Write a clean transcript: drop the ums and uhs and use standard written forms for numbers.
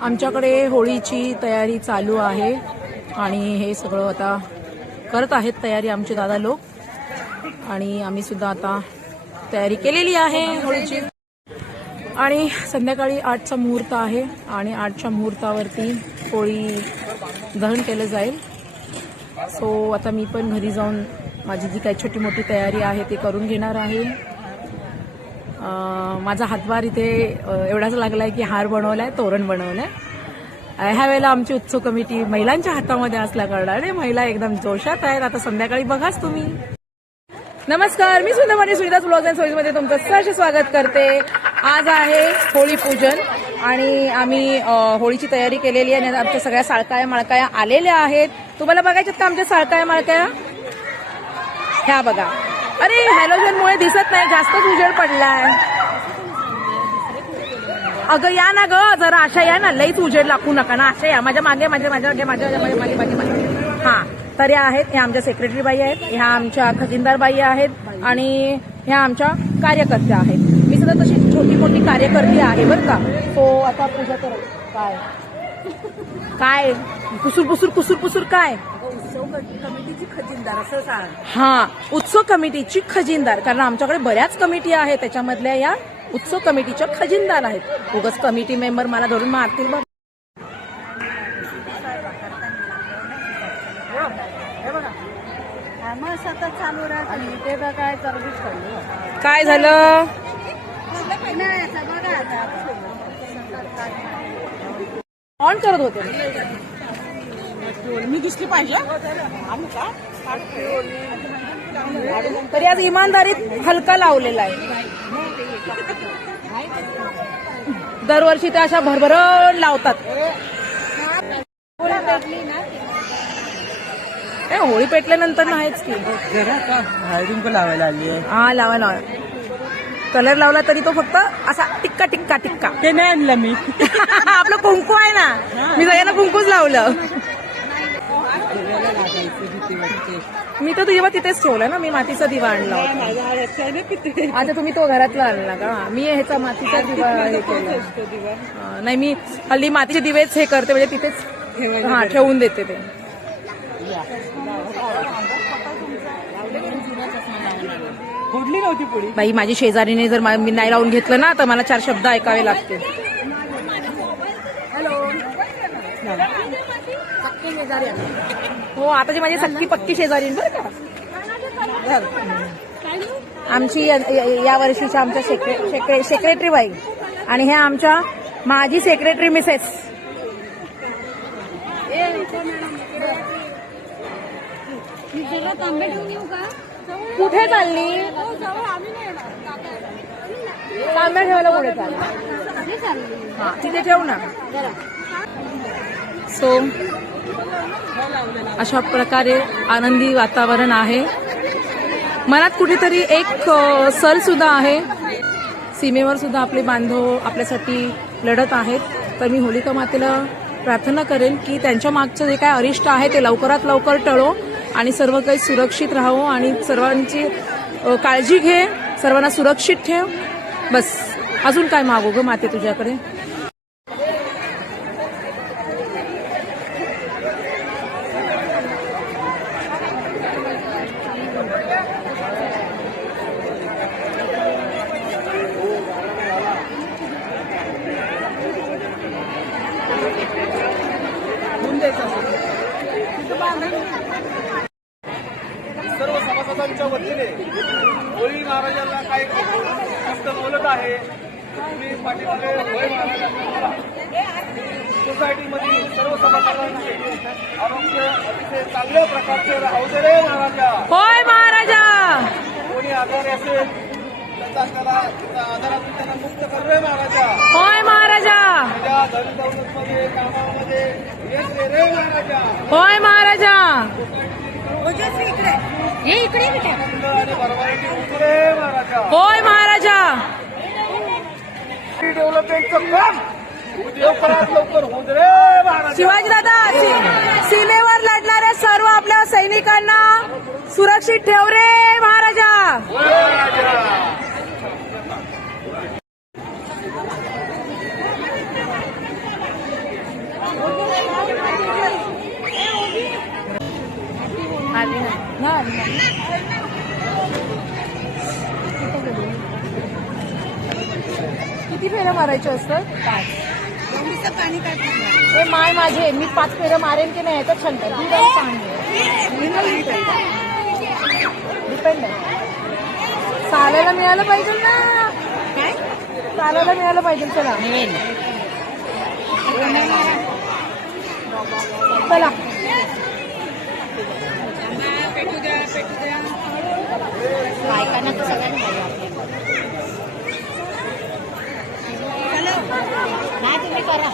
आमच्याकडे होळीची तयारी चालू आहे आणि हे सगळं आता करत आहेत तयारी आमचे दादा लोक आणि आम्ही सुद्धा आता तयारी केलेली आहे होळीची। आणि संध्याकाळी 8चा मुहूर्त आहे आणि 8च्या मुहूर्तावरती होळी दहन केलं जाईल। सो आता मी पण घरी जाऊन माझी जी काही छोटी मोठी तयारी आहे ती करून घेणार आहे। माझा हातभार इथे एवढाच लागलाय की हार बनवलाय, तोरण बनवलंय। ह्या वेळेला आमची उत्सव कमिटी महिलांच्या हातामध्ये असल्या कारणाने महिला एकदम जोशात आहेत। आता संध्याकाळी बघाच तुम्ही। नमस्कार, मी सुनीता ब्लॉग्स अँड स्टोरीजमध्ये तुमचं सहर्ष स्वागत करते। आज आहे होळी पूजन आणि आम्ही होळीची तयारी केलेली आहे आणि आमच्या सगळ्या साळकाया माळकाया आलेल्या आहेत। तुम्हाला बघायच्यात का आमच्या साळकाया माळकाया? ह्या बघा। अरे हॅलोजनमुळे दिसत नाही, जास्तच उजेड पडलाय। अगं या ना ग, जरा अशा या ना, लईच उजेड लागू नका ना, अशा या माझ्या मागे हा। तर या आहेत, ह्या आमच्या सेक्रेटरी बाई आहेत, ह्या आमच्या खजिनदार बाई आहेत आणि ह्या आमच्या कार्यकर्त्या आहेत। मी सुद्धा तशी छोटी मोठी कार्यकर्ती आहे बरं का। तो आता पूजा करत काय काय कुसूर पुसूर काय उत्सव कमिटीची खजिनदार असं सांग। हा, उत्सव कमिटीची खजिनदार, कारण आमच्याकडे बऱ्याच कमिटी आहेत, त्याच्यामधल्या या उत्सव कमिटीच्या खजिनदार आहेत। उगाच कमिटी मेंबर मला धरून मारतील बघ। काय झालं? ऑन करत होते मी, दिसली पाहिजे तरी आज इमानदारीत हलका लावलेला आहे। दरवर्षी ते अशा भरभरून लावतात। होळी पेटल्यानंतर नाहीच की हळदीन पण लावायला आली आहे। हा, लावा कलर लावला तरी तो फक्त असा टिक्का ते नाही आणलं मी आपलं कुंकू आहे ना, मी सगळ्यांना कुंकूच लावलं। मी तर तुझ्या तिथेच ठेवलं ना, मी मातीचा दिवा आणला होता। आता तुम्ही तो घरातला आणला का? मी ह्याचा मातीचा दिवा हे केला नाही, मी हल्ली मातीचे दिवेच हे करते, म्हणजे तिथेच हा ठेवून देते ते। फोडली नव्हती पुढी बाई, माझी शेजारीने जर मी नाही लावून घेतलं ना तर मला 4 शब्द ऐकावे लागते। हो, आता जी माझी सख्खी पक्की शेजारी बरं का। आमची या वर्षीच्या आमच्या सेक्रेटरी बाई आणि ह्या आमच्या माझी सेक्रेटरी मिसेस। कुठे चालली? तांब्या ठेवायला कुठे चालली? हा, तिथे ठेव ना। सो अशा प्रकारे आनंदी वातावरण आहे। मनात कुठेतरी एक सल सुद्धा आहे। सीमेवर सुद्धा आपले बांधव आपल्यासाठी लढत आहेत। तर मी होलिका मातेला प्रार्थना करेन की त्यांच्या मागचं जे काय अरिष्ट आहे ते लवकरात लवकर टळो आणि सर्व काही सुरक्षित राहावो आणि सर्वांची काळजी घे, सर्वांना सुरक्षित ठेव। बस अजून काय मागू ग माते तुझ्याकडे? सर्व सभासदांच्या वतीने होळी महाराजांना काही जास्त बोलत आहे। तुम्ही पाठीमागे होळी महाराजांना सोसायटीमधील सर्व सभासदांचे आरोग्य अतिशय चांगल्या प्रकारचे राहू दे रे महाराजा। होय महाराजा। कोणी आजारी असेल त्याचा आजारातून त्यांना मुक्त कर रे महाराजा। होय महाराजा। त्या घरी दौलतमध्ये कामामध्ये येत रे महाराजा। होय महाराजा। होय महाराजा। डेव्हलपमेंटचं काम लवकरात लवकर होऊ दे रे महाराजा। शिवाजी दादा, सीमेवर लढणाऱ्या सर्व आपल्या सैनिकांना सुरक्षित ठेव रे महाराजा। आली ना आली ना. किती फेऱ्या मारायच्या असतात? 5. पाणी काढतात हे माय माझे मी 5 फेऱ्या मारेन की नाही याच्यात शंका दूध आणि पाणी डिपेंड आहे. चालायला मिळालं पाहिजे ना. काय चालायला मिळालं पाहिजे. चला चला बायकांना तर सगळ्यांना पाहिजे आपल्याला. नाही तुम्ही करा.